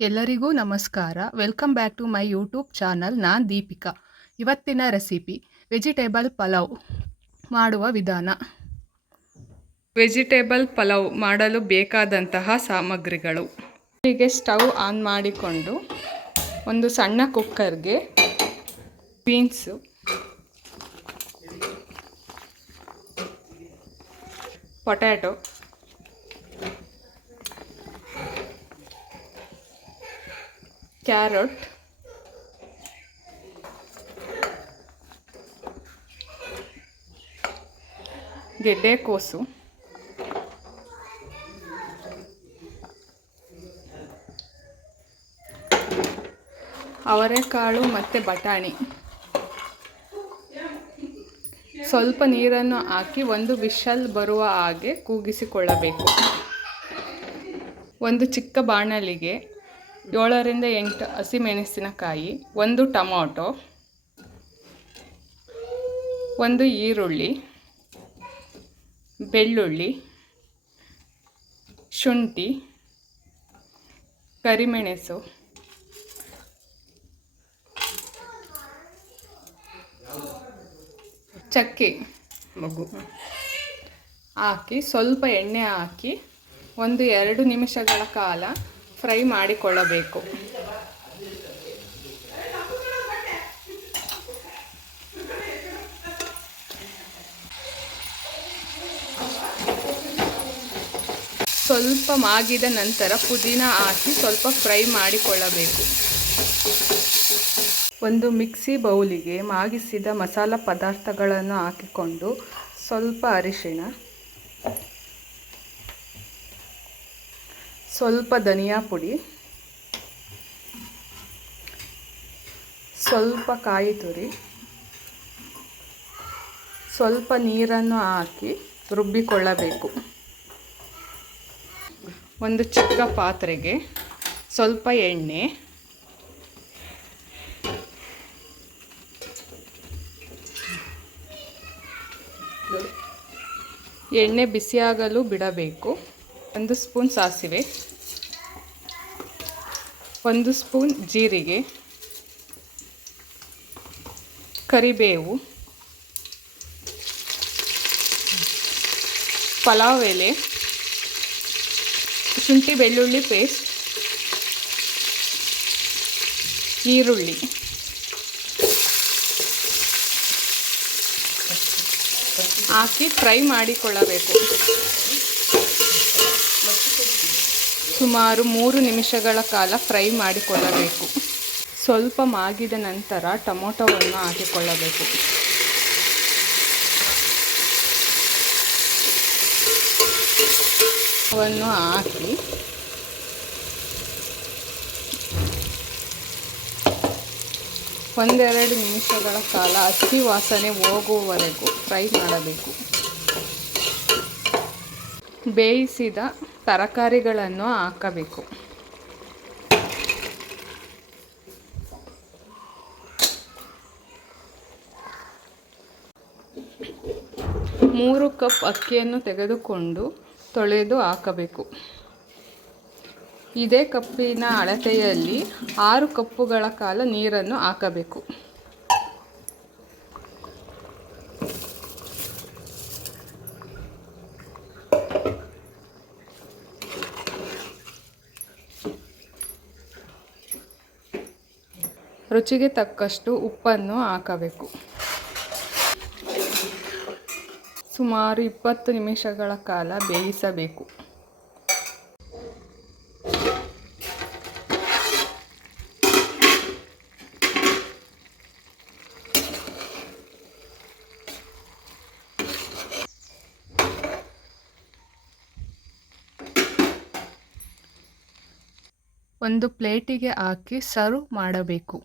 ಎಲ್ಲರಿಗೂ ನಮಸ್ಕಾರ. Welcome back to my YouTube channel. ನಾನು ದೀಪಿಕಾ. ಇವತ್ತಿನ ರೆಸಿಪಿ ವೆಜಿಟೇಬಲ್ ಪಲಾವ್ ಮಾಡುವ ವಿಧಾನ. ವೆಜಿಟೇಬಲ್ ಪಲಾವ್ ಮಾಡಲು ಬೇಕಾದಂತಹ ಸಾಮಗ್ರಿಗಳು. ಹೀಗೆ ಸ್ಟವ್ ಆನ್ ಮಾಡಿಕೊಂಡು ಒಂದು ಸಣ್ಣ ಕುಕ್ಕರ್ಗೆ ಬೀನ್ಸು, ಪೊಟ್ಯಾಟೊ, ಕ್ಯಾರೆಟ್, ಗೆಡ್ಡೆಕೋಸು, ಅವರೆಕಾಳು ಮತ್ತು ಬಟಾಣಿ, ಸ್ವಲ್ಪ ನೀರನ್ನು ಹಾಕಿ ಒಂದು ವಿಷಲ್ ಬರುವ ಹಾಗೆ ಕೂಗಿಸಿಕೊಳ್ಳಬೇಕು. ಒಂದು ಚಿಕ್ಕ ಬಾಣಲಿಗೆ 7 ರಿಂದ 8 ಹಸಿಮೆಣಸಿನಕಾಯಿ, ಒಂದು ಟೊಮೊಟೊ, ಒಂದು ಈರುಳ್ಳಿ, ಬೆಳ್ಳುಳ್ಳಿ, ಶುಂಠಿ, ಕರಿಮೆಣಸು, ಚಕ್ಕೆ ಹಾಕಿ ಸ್ವಲ್ಪ ಎಣ್ಣೆ ಹಾಕಿ 1-2 ನಿಮಿಷಗಳ ಕಾಲ ಫ್ರೈ ಮಾಡಿಕೊಳ್ಳಬೇಕು. ಸ್ವಲ್ಪ ಮಾಗಿದ ನಂತರ ಪುದೀನ ಹಾಕಿ ಸ್ವಲ್ಪ ಫ್ರೈ ಮಾಡಿಕೊಳ್ಳಬೇಕು. ಒಂದು ಮಿಕ್ಸಿ ಬೌಲಿಗೆ ಮಾಗಿಸಿದ ಮಸಾಲ ಪದಾರ್ಥಗಳನ್ನು ಹಾಕಿಕೊಂಡು ಸ್ವಲ್ಪ ಅರಿಶಿಣ, ಸ್ವಲ್ಪ ಧನಿಯಾ ಪುಡಿ, ಸ್ವಲ್ಪ ಕಾಯಿ ತುರಿ, ಸ್ವಲ್ಪ ನೀರನ್ನು ಹಾಕಿ ರುಬ್ಬಿಕೊಳ್ಳಬೇಕು. ಒಂದು ಚಿಕ್ಕ ಪಾತ್ರೆಗೆ ಸ್ವಲ್ಪ ಎಣ್ಣೆ, ಎಣ್ಣೆ ಬಿಸಿಯಾಗಲು ಬಿಡಬೇಕು. 1 ಸ್ಪೂನ್ ಸಾಸಿವೆ, 1 ಸ್ಪೂನ್ ಜೀರಿಗೆ, ಕರಿಬೇವು, ಪಲಾವ್ ಎಲೆ, ಶುಂಠಿ ಬೆಳ್ಳುಳ್ಳಿ ಪೇಸ್ಟ್, ಈರುಳ್ಳಿ, ಹಾಕಿ ಫ್ರೈ ಮಾಡಿಕೊಳ್ಳಬೇಕು. ಸುಮಾರು 3 ನಿಮಿಷಗಳ ಕಾಲ ಫ್ರೈ ಮಾಡಿಕೊಳ್ಳಬೇಕು. ಸ್ವಲ್ಪ ಮಾಗಿದ ನಂತರ ಟೊಮೊಟೊವನ್ನು ಹಾಕಿಕೊಳ್ಳಬೇಕು. ಅವನ್ನು ಹಾಕಿ ಒಂದೆರಡು ನಿಮಿಷಗಳ ಕಾಲ ಹಸಿ ವಾಸನೆ ಹೋಗುವವರೆಗೂ ಫ್ರೈ ಮಾಡಬೇಕು. ಬೇಯಿಸಿದ ತರಕಾರಿಗಳನ್ನು ಹಾಕಬೇಕು. ಮೂರು ಕಪ್ ಅಕ್ಕಿಯನ್ನು ತೆಗೆದುಕೊಂಡು ತೊಳೆದು ಹಾಕಬೇಕು. ಇದೇ ಕಪ್ಪಿನ ಅಳತೆಯಲ್ಲಿ 6 ಕಪ್ಪುಗಳ ಕಾಲ ನೀರನ್ನು ಹಾಕಬೇಕು. ರುಚಿಗೆ ತಕ್ಕಷ್ಟು ಉಪ್ಪನ್ನು ಹಾಕಬೇಕು. ಸುಮಾರು 20 ನಿಮಿಷಗಳ ಕಾಲ ಬೇಯಿಸಬೇಕು. ಒಂದು ಪ್ಲೇಟಿಗೆ ಹಾಕಿ ಸರ್ವ್ ಮಾಡಬೇಕು.